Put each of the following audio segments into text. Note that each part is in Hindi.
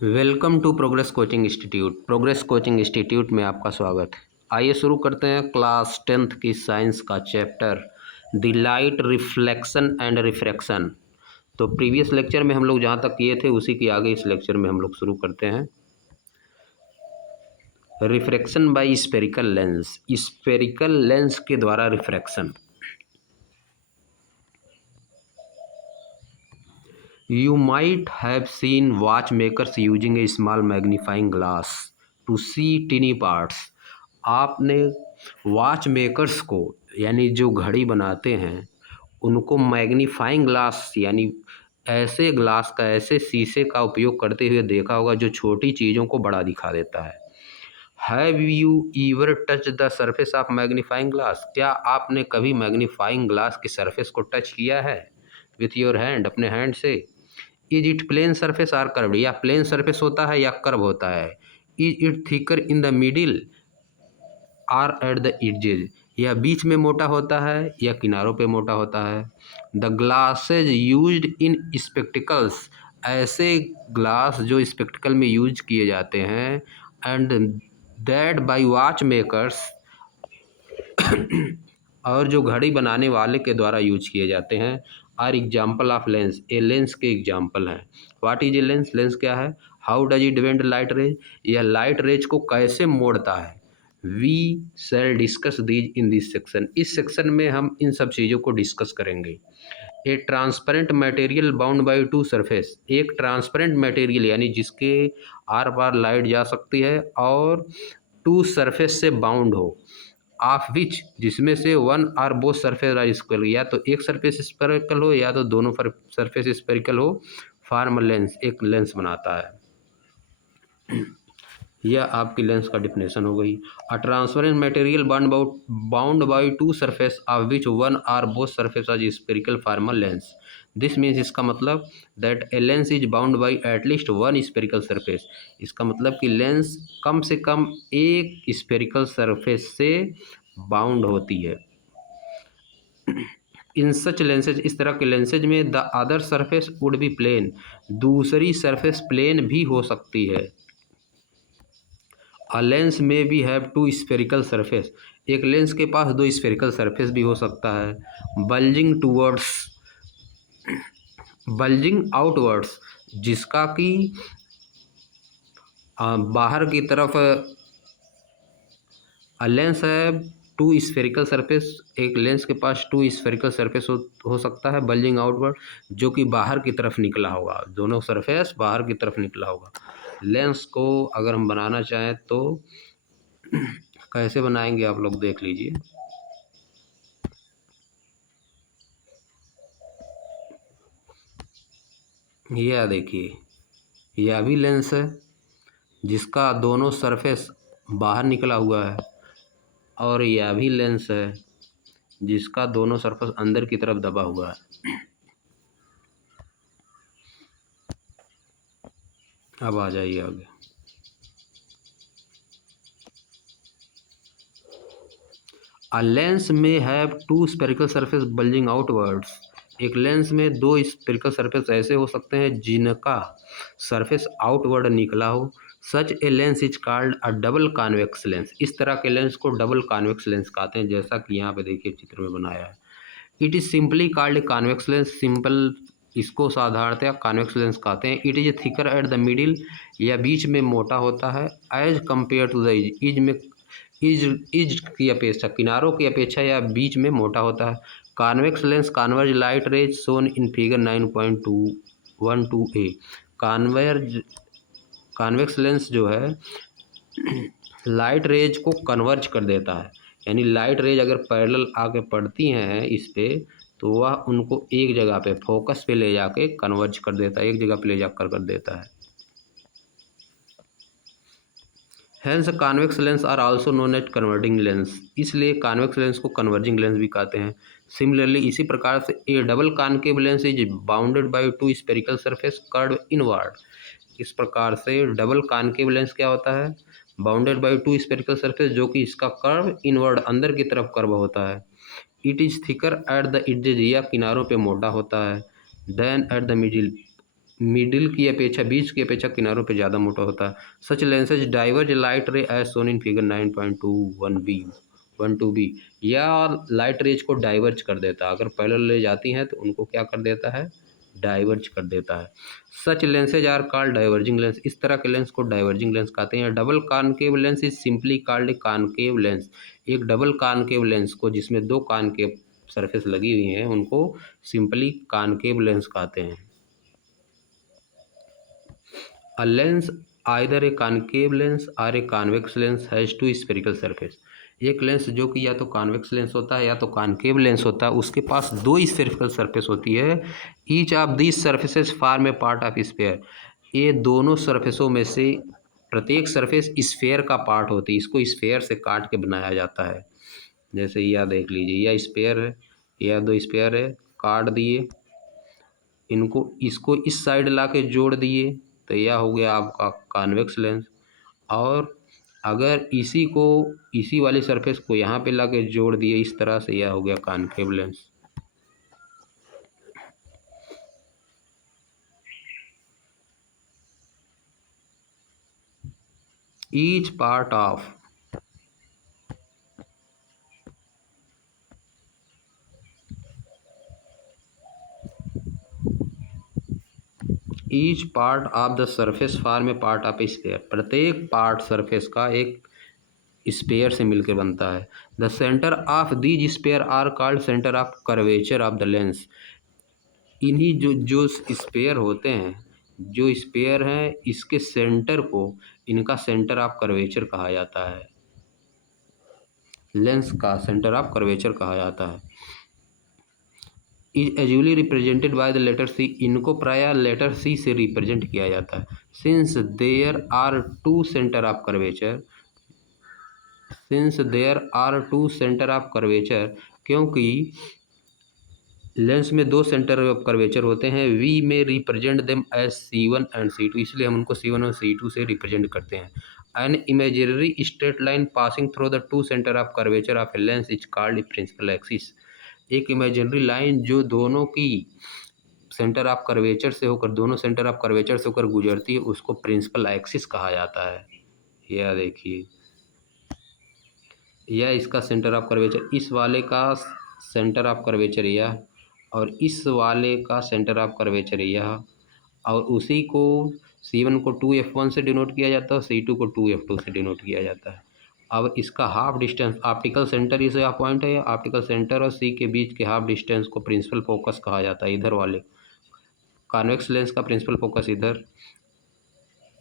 Welcome to progress coaching institute. Progress coaching institute में आपका स्वागत है। आइए शुरू करते हैं क्लास 10th की साइंस का chapter the light reflection and refraction. तो प्रीवियस लेक्चर में हम लोग जहाँ तक किए थे उसी की आगे इस लेक्चर में हम लोग शुरू करते हैं। Refraction by spherical lens, spherical lens के द्वारा refraction. You might have seen watchmakers using a small magnifying glass to see tiny parts. आपने वॉच मेकर्स को यानी जो घड़ी बनाते हैं उनको मैग्नीफाइंग ग्लास यानी ऐसे ग्लास का, ऐसे शीशे का उपयोग करते हुए देखा होगा जो छोटी चीज़ों को बड़ा दिखा देता है। Have you ever touch the surface of magnifying glass? क्या आपने कभी मैग्नीफाइंग ग्लास की सरफेस को टच किया है विथ योर हैंड, अपने हैंड से? Is it plane surface or curved? या प्लेन सरफेस होता है या कर्व होता है? Is it thicker in the middle or at the edges? या बीच में मोटा होता है या किनारों पे मोटा होता है? The glasses used in spectacles, ऐसे ग्लास जो स्पेक्टिकल में यूज किए जाते हैं, and that bye watch makers और जो घड़ी बनाने वाले के द्वारा यूज किए जाते हैं, are example of lens, a lens के एग्जाम्पल हैं। What is a lens? Lens क्या है? How does it bend light rays? यह लाइट रेज को कैसे मोड़ता है? We shall discuss these in this section. इस सेक्शन में हम इन सब चीज़ों को डिस्कस करेंगे। A transparent material bound by two surface, एक ट्रांसपेरेंट मटेरियल यानी जिसके आर पार लाइट जा सकती है और टू सरफेस से बाउंड हो, ऑफ विच, जिसमें से one or both surface are square, या तो एक सरफेस स्फेरिकल हो या तो दोनों सरफेस स्फेरिकल हो, फॉर्म लेंस, एक लेंस बनाता है। यह आपकी लेंस का डिफिनेशन हो गई। A transparent material bound by two surface of which one or both surface are spherical form a lens. This means, इसका मतलब that a lens is bound by at least one spherical surface. इसका मतलब कि लेंस कम से कम एक स्फेरिकल सरफेस से बाउंड होती है। इन सच लेंसेज, इस तरह के लेंसेज में the other surface would be plane, दूसरी सरफेस प्लेन भी हो सकती है। अ लेंस में भी हैव टू स्फेरिकल सरफेस, एक लेंस के पास दो स्फेरिकल सरफेस भी हो सकता है। बल्जिंग टूवर्ड्स, बल्जिंग आउटवर्ड्स, जिसका कि बाहर की तरफ, लेंस है टू स्फेरिकल सरफेस, एक लेंस के पास टू स्फेरिकल सरफेस हो सकता है। बल्जिंग आउटवर्ड, जो कि बाहर की तरफ निकला होगा, दोनों सरफेस बाहर की तरफ निकला होगा। लेंस को अगर हम बनाना चाहें तो कैसे बनाएंगे आप लोग देख लीजिए। यह देखिए, यह भी लेंस है जिसका दोनों सरफेस बाहर निकला हुआ है, और यह भी लेंस है जिसका दोनों सरफेस अंदर की तरफ दबा हुआ है। अब आ जाइए आगे। A lens may have two spherical surface bulging outwards, एक लेंस में दो स्फेरिकल सरफेस ऐसे हो सकते हैं जिनका सरफेस आउटवर्ड निकला हो। Such a lens is called a double convex lens, इस तरह के लेंस को डबल कॉन्वेक्स लेंस कहते हैं, जैसा कि यहाँ पे देखिए चित्र में बनाया है। It is simply called a convex lens, simple इसको साधारणतया कॉन्वेक्स लेंस कहते हैं। It is thicker at the middle, या बीच में मोटा होता है। As compare to the edge, इज में इज की अपेक्षा, किनारों की अपेक्षा या बीच में मोटा होता है। Convex lens converge light rays shown in figure 9.212A। Convex lens जो है लाइट रेज को कन्वर्ज कर देता है, यानी लाइट रेज अगर पैरेलल आके पड़ती हैं इस पे, तो वह उनको एक जगह पे फोकस पे ले जाके कन्वर्ज कर देता है, एक जगह पे ले जाकर कर देता है। Hence convex lens are also known as converging lens, इसलिए कॉन्वेक्स लेंस को कन्वर्जिंग लेंस भी कहते हैं। सिमिलरली, इसी प्रकार से a double concave lens is bounded by two spherical surface curve inward, इस प्रकार से डबल कॉन्केव लेंस क्या होता है? Bounded by two spherical surface, जो कि इसका कर्व इनवर्ड अंदर की तरफ कर्व होता है। It is thicker at the edges, या किनारों पे मोटा होता है। Than at the middle, middle की अपेक्षा, बीच की अपेक्षा किनारों पे ज़्यादा मोटा होता है। Such lenses diverge light ray as shown in figure 9.21b। या लाइट रेज को डाइवर्ज कर देता है, अगर पैरेलल ले जाती हैं तो उनको क्या कर देता है, डाइवर्ज कर देता है। Such lenses are called diverging lens, इस तरह के लेंस को डाइवर्जिंग लेंस कहते हैं। Double concave lens is simply called concave lens, एक डबल कॉनकेव लेंस को जिसमें दो कॉनकेव सरफेस लगी हुई हैं उनको सिंपली कॉनकेव लेंस कहते हैं। A lens, either a concave lens or a convex lens, has two spherical surface। एक लेंस जो कि या तो कॉन्वेक्स लेंस होता है या तो कॉनकेव लेंस होता है, उसके पास दो स्फेरिकल सरफेस होती है। Each of these surfaces form a part of sphere, ये दोनों सरफेसों में से प्रत्येक सरफेस स्फेयर का पार्ट होती है, इसको स्फेयर से काट के बनाया जाता है। जैसे यह देख लीजिए, यह स्फेयर है, यह दो स्फेयर है, काट दिए इनको, इसको इस साइड ला के जोड़ दिए तो यह हो गया आपका कॉन्वेक्स लेंस। और अगर इसी को, इसी वाली सरफेस को यहाँ पे ला के जोड़ दिए इस तरह से, यह हो गया concave lens. Each part of each part of the surface form a part of a sphere, प्रत्येक पार्ट सरफेस का एक स्पेयर से मिलकर बनता है। The centre of these sphere are called centre of curvature of the lens, इन्हीं जो जो स्पेयर होते हैं, जो स्पेयर हैं इसके सेंटर को, इनका सेंटर ऑफ कर्वेचर कहा जाता है, लेंस का सेंटर ऑफ कर्वेचर कहा जाता है। Is usually represented by the letter C, इनको प्रायः लेटर सी से रिप्रेजेंट किया जाता है। Since there are two centre of curvature, since there are two centre of curvature, क्योंकि लेंस में दो सेंटर ऑफ कर्वेचर होते हैं, वी में represent them as C1 and C2, इसलिए हम उनको C1 और C2 से रिप्रेजेंट करते हैं। An imaginary straight line passing through the two centre of curvature of a lens is called principal axis, एक इमेजिनरी लाइन जो दोनों की सेंटर ऑफ कर्वेचर से होकर, दोनों सेंटर ऑफ कर्वेचर से होकर गुजरती है, उसको प्रिंसिपल एक्सिस कहा जाता है। यह देखिए, यह इसका सेंटर ऑफ कर्वेचर, इस वाले का सेंटर ऑफ कर्वेचर यह, और इस वाले का सेंटर ऑफ कर्वेचर यह, और उसी को C1 को 2f1 से डिनोट किया जाता है और C2 को 2f2 से डिनोट किया जाता है। अब इसका हाफ डिस्टेंस, ऑप्टिकल सेंटर इसे आप पॉइंट है, ऑप्टिकल सेंटर और C के बीच के हाफ डिस्टेंस को प्रिंसिपल फोकस कहा जाता है। इधर वाले कॉन्वेक्स लेंस का प्रिंसिपल फोकस इधर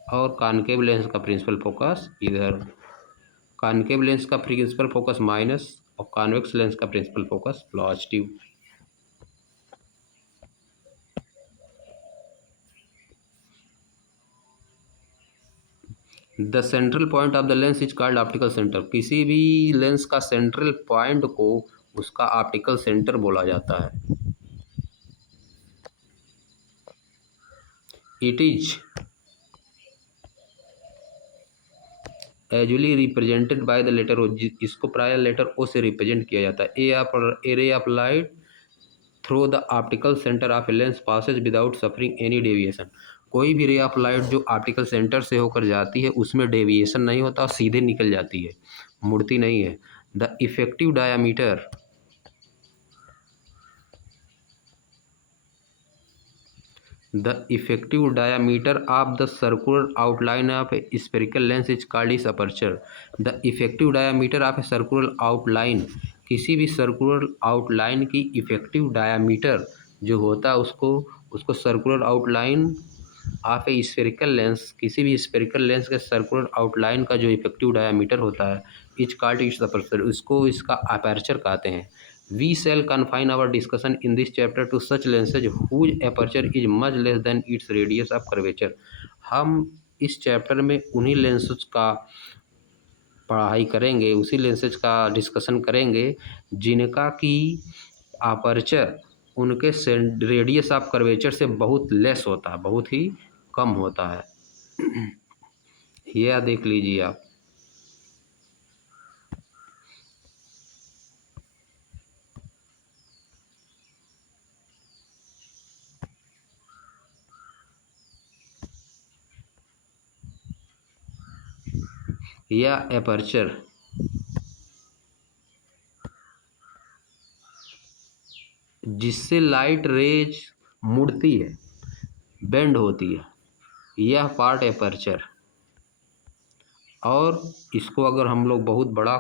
और कॉनकेव लेंस का प्रिंसिपल फोकस इधर, कॉनकेव लेंस का प्रिंसिपल फोकस माइनस और कॉन्वेक्स लेंस का principal focus positive. The central point of the lens is called optical centre, किसी भी लेंस का सेंट्रल पॉइंट को उसका ऑप्टिकल सेंटर बोला जाता है। It is usually represented by the letter O, इसको प्राय लेटर ओ से रिप्रेजेंट किया जाता है। A ray of light through the optical centre of a lens passes without suffering any deviation, कोई भी रे ऑफ लाइट जो ऑप्टिकल सेंटर से होकर जाती है उसमें डेविएशन नहीं होता, सीधे निकल जाती है, मुड़ती नहीं है। The effective diameter, the effective diameter of the circular outline of a spherical lens is called its aperture। the effective diameter of a circular outline, किसी भी सर्कुलर आउटलाइन की इफेक्टिव डायामीटर जो होता है उसको, उसको circular outline of A spherical lens, किसी भी स्फेरिकल लेंस के सर्कुलर आउटलाइन का जो इफेक्टिव डायामीटर होता है, इज कॉल्ड इट्स अपर्चर, उसको इसका अपर्चर कहते हैं। We shall confine our discussion in this chapter to such lenses whose aperture is much less than its radius of curvature। हम इस चैप्टर में उन्हीं लेंसेज का पढ़ाई करेंगे, उसी लेंसेज का डिस्कशन करेंगे जिनका कि अपर्चर उनके रेडियस ऑफ कर्वेचर से बहुत लेस होता है, बहुत ही कम होता है। यह देख लीजिए आप, या एपर्चर जिससे लाइट रेज मुड़ती है, बेंड होती है, यह पार्ट एपर्चर। और इसको अगर हम लोग बहुत बड़ा,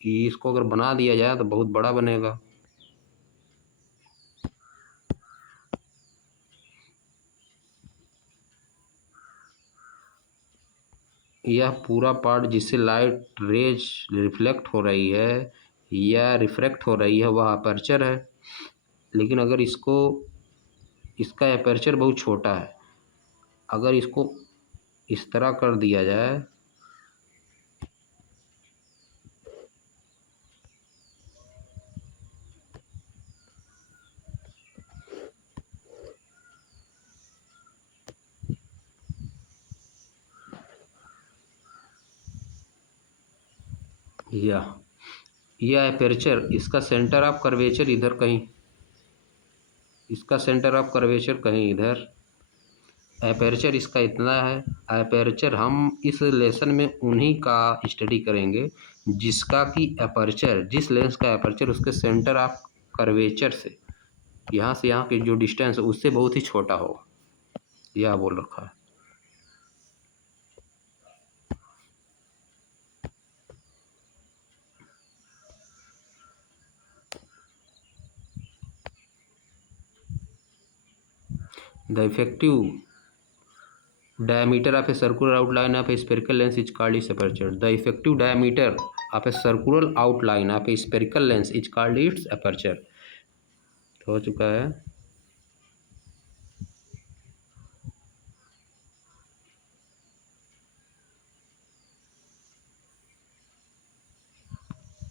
इसको अगर बना दिया जाए तो बहुत बड़ा बनेगा। यह पूरा पार्ट जिससे लाइट रेज रिफ्लेक्ट हो रही है या रिफ्रैक्ट हो रही है वह अपर्चर है। लेकिन अगर इसका अपर्चर बहुत छोटा है, अगर इसको इस तरह कर दिया जाए यह अपर्चर, इसका सेंटर ऑफ कर्वेचर इधर कहीं, इसका सेंटर ऑफ कर्वेचर कहीं इधर, एपर्चर इसका इतना है। एपर्चर हम इस लेसन में उन्हीं का स्टडी करेंगे जिसका कि एपर्चर, जिस लेंस का एपर्चर उसके सेंटर ऑफ कर्वेचर से यहाँ की जो डिस्टेंस है उससे बहुत ही छोटा होगा। यह बोल रखा है। The effective diameter of a circular outline of a spherical lens is called its aperture. The effective diameter of a circular outline of a spherical lens is called its aperture. हो चुका है।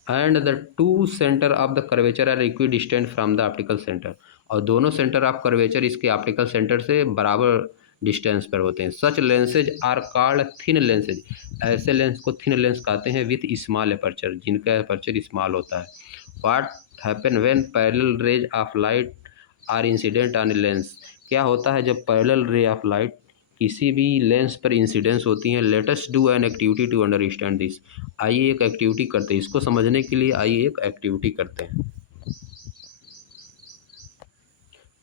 And the two center of the curvature are equidistant from the optical center. और दोनों सेंटर ऑफ कर्वेचर इसके ऑप्टिकल सेंटर से बराबर डिस्टेंस पर होते हैं। Such lenses are called thin lenses. ऐसे लेंस को थिन लेंस कहते हैं विथ स्मॉल एपर्चर, जिनका एपर्चर स्मॉल होता है। What happen when parallel rays of light are incident on a lens. क्या होता है जब पैरेलल रे ऑफ लाइट किसी भी लेंस पर इंसिडेंस होती हैं। Let us do an activity to understand this. आइए एक एक्टिविटी करते हैं, इसको समझने के लिए आइए एक एक्टिविटी करते हैं।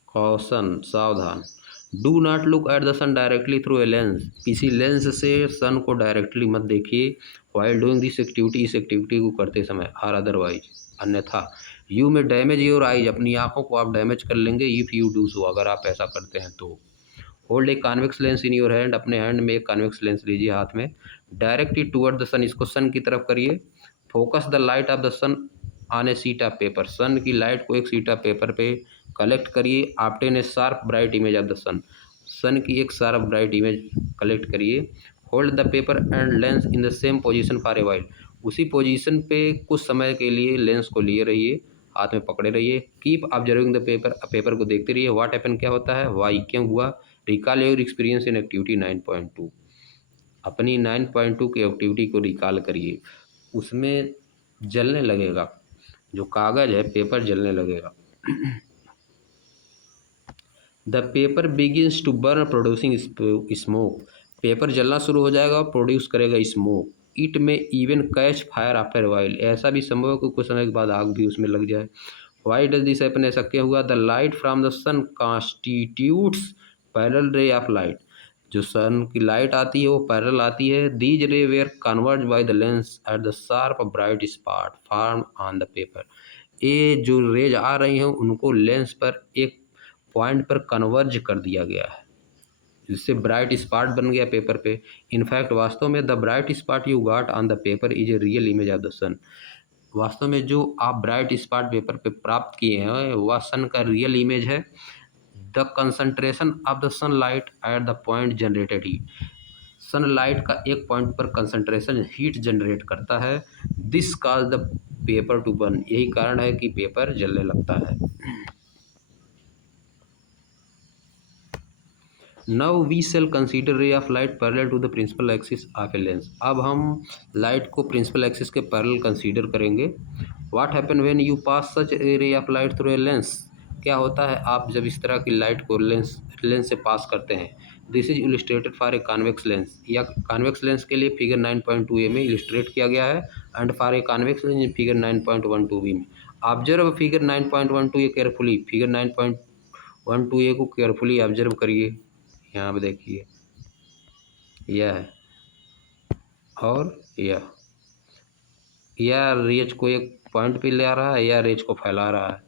कॉशन, सावधान। Do not look at the sun directly through a lens. किसी लेंस से सन को डायरेक्टली मत देखिए वाइल डूइंग दिस एक्टिविटी, इस एक्टिविटी को करते समय, और अदरवाइज अन्यथा यू में डैमेज योर आइज, अपनी आंखों को आप डैमेज कर लेंगे। इफ़ यू डू सो, अगर आप ऐसा करते हैं तो। Hold a convex lens in your hand, अपने हैंड में एक कॉन्वेक्स लेंस लीजिए हाथ में। Direct it toward the sun, इसको सन की तरफ करिए। Focus the light of the sun on a sheet of paper, sun की लाइट को एक शीट ऑफ पेपर पे कलेक्ट करिए। Obtain a sharp bright image of the sun, sun की एक शार्प ब्राइट इमेज कलेक्ट करिए। Hold the paper and lens in the same position for a while, उसी पोजीशन पे कुछ समय के लिए लेंस को लिए रहिए, हाथ में पकड़े रहिए। Keep observing the paper, paper को देखते रहिए। व्हाट हैपन, क्या होता है, वाई, क्यों हुआ। Recall your experience in activity 9.2, अपनी 9.2 की एक्टिविटी को रिकॉल करिए। उसमें जलने लगेगा, जो कागज़ है पेपर जलने लगेगा। The paper begins to burn producing smoke, paper जलना शुरू हो जाएगा और प्रोड्यूस करेगा smoke. It may even catch fire after while, ऐसा भी संभव है कि कुछ समय के बाद आग भी उसमें लग जाए। वाई डज दिस हैपन, ऐसा क्या हुआ। The light from the sun constitutes parallel ray of light, जो सन की लाइट आती है वो पैरेलल आती है। These ray were converge by the lens at the sharp bright spot form on the paper, ये जो रेज आ रही हैं उनको लेंस पर एक पॉइंट पर कन्वर्ज कर दिया गया है, जिससे ब्राइट स्पॉट बन गया पेपर पे। इनफैक्ट वास्तव में the bright spot you got on the paper is a real image of the sun, वास्तव में जो आप ब्राइट स्पॉट पेपर पे प्राप्त किए हैं वह सन का रियल इमेज है। The concentration of the sunlight at the point generated heat, sunlight का एक पॉइंट पर कंसंट्रेशन हीट जनरेट करता है। This cause the paper to burn, यही कारण है कि पेपर जलने लगता है। Now we shall consider ray of light parallel to the principal axis of a lens, अब हम लाइट को प्रिंसिपल एक्सिस के पैरेलल कंसीडर करेंगे। What happen when you pass such A ray of light through a lens, क्या होता है आप जब इस तरह की लाइट को लेंस से पास करते हैं। This is illustrated for a convex lens, या कॉन्वेक्स लेंस के लिए फिगर 9.2a में इलिस्ट्रेट किया गया है, and for a convex lens figure 9.12b में। Observe figure 9.12a carefully, figure 9.12a को केयरफुली ऑब्जर्व करिए। यहाँ पे देखिए, यह है और यह रेज को एक पॉइंट पे ले आ रहा है, या रेज को फैला रहा है।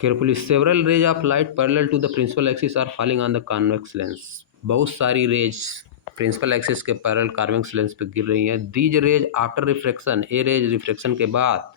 Carefully, several rays of light parallel to the principal axis are falling on the convex lens. बहुत सारी रेज प्रिंसिपल एक्सिस के पैरेलल कॉन्वेक्स लेंस पे गिर रही हैं। These rays after refraction, a rays refraction के बाद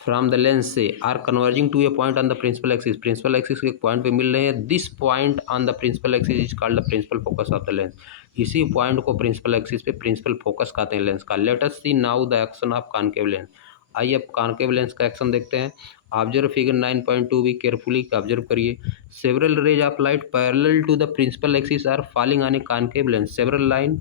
फ्रॉम द लेंस से are converging to a point on the principal axis, principal axis के एक पॉइंट पे मिल रहे हैं। This point on the principal axis is called the principal focus of the lens. इसी पॉइंट को प्रिंसिपल एक्सिस पे प्रिंसिपल फोकस कहते हैं लेंस का। Let us see now the action of concave lens. आइए अब कॉनकेव लेंस का एक्शन देखते हैं। ऑब्जर्व फिगर 9.2 भी केयरफुली ऑब्जर्व करिए। Several rays of light parallel to the principal axis are falling on a concave lens. Several line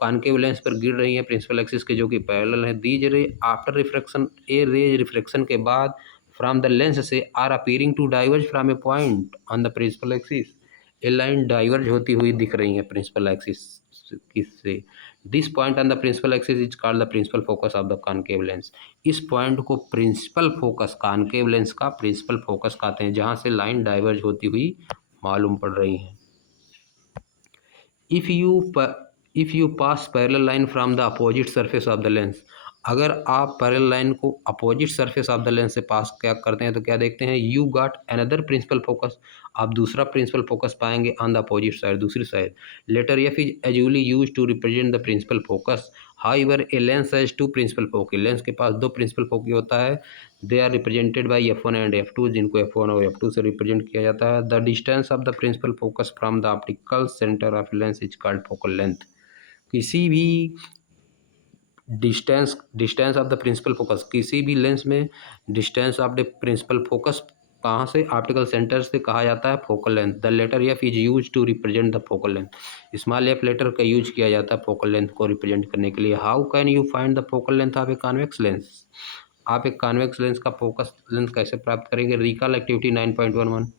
concave lens पर गिर रही है प्रिंसिपल एक्सिस के, जो कि पैरेलल है। These ray after refraction, a rays refraction के बाद फ्रॉम द लेंस से are appearing to diverge from a point on the principal axis. A line diverge होती हुई दिख रही है प्रिंसिपल एक्सिस से। This point on the principal axis is called the principal focus of the concave lens. इस पॉइंट को प्रिंसिपल फोकस, कॉनकेव लेंस का प्रिंसिपल फोकस कहते हैं, जहाँ से लाइन डाइवर्ज होती हुई मालूम पड़ रही है। If you pass parallel line from the opposite surface of the lens, अगर आप पैरेलल लाइन को opposite surface of the lens से पास क्या करते हैं तो क्या देखते हैं, you got another principal focus, आप दूसरा प्रिंसिपल फोकस पाएंगे ऑन द अपोजिट साइड, दूसरी side. Letter F is usually use to represent the principal focus. However a lens has two principal foci, lens के पास दो प्रिंसिपल फोकी होता है। They are represented by F1 and F2, जिनको F1 और F2 से रिप्रेजेंट किया जाता है। The distance of the principal focus from the optical centre of lens is called focal length. किसी भी distance of the principal focus, किसी भी लेंस में distance of the principal focus कहाँ से, ऑप्टिकल सेंटर से, कहा जाता है focal length. The letter F is use to represent the focal length. Small F letter का यूज किया जाता है फोकल लेंथ को रिप्रेजेंट करने के लिए। How can you find the focal length of A convex lens, आप एक कॉन्वेक्स लेंस का फोकस लेंथ कैसे प्राप्त करेंगे। Recall activity 9.11।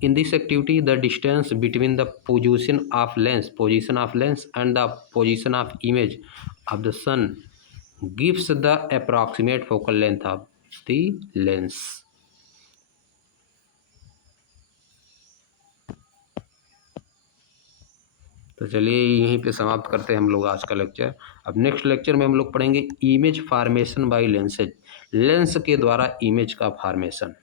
In this activity, the distance between the position of lens and the position of image of the sun gives the approximate focal length of the lens. तो चलिए यहीं पे समाप्त करते हैं हम लोग आज का लेक्चर। अब नेक्स्ट लेक्चर में हम लोग पढ़ेंगे image formation by lenses, lens के द्वारा इमेज का फॉर्मेशन।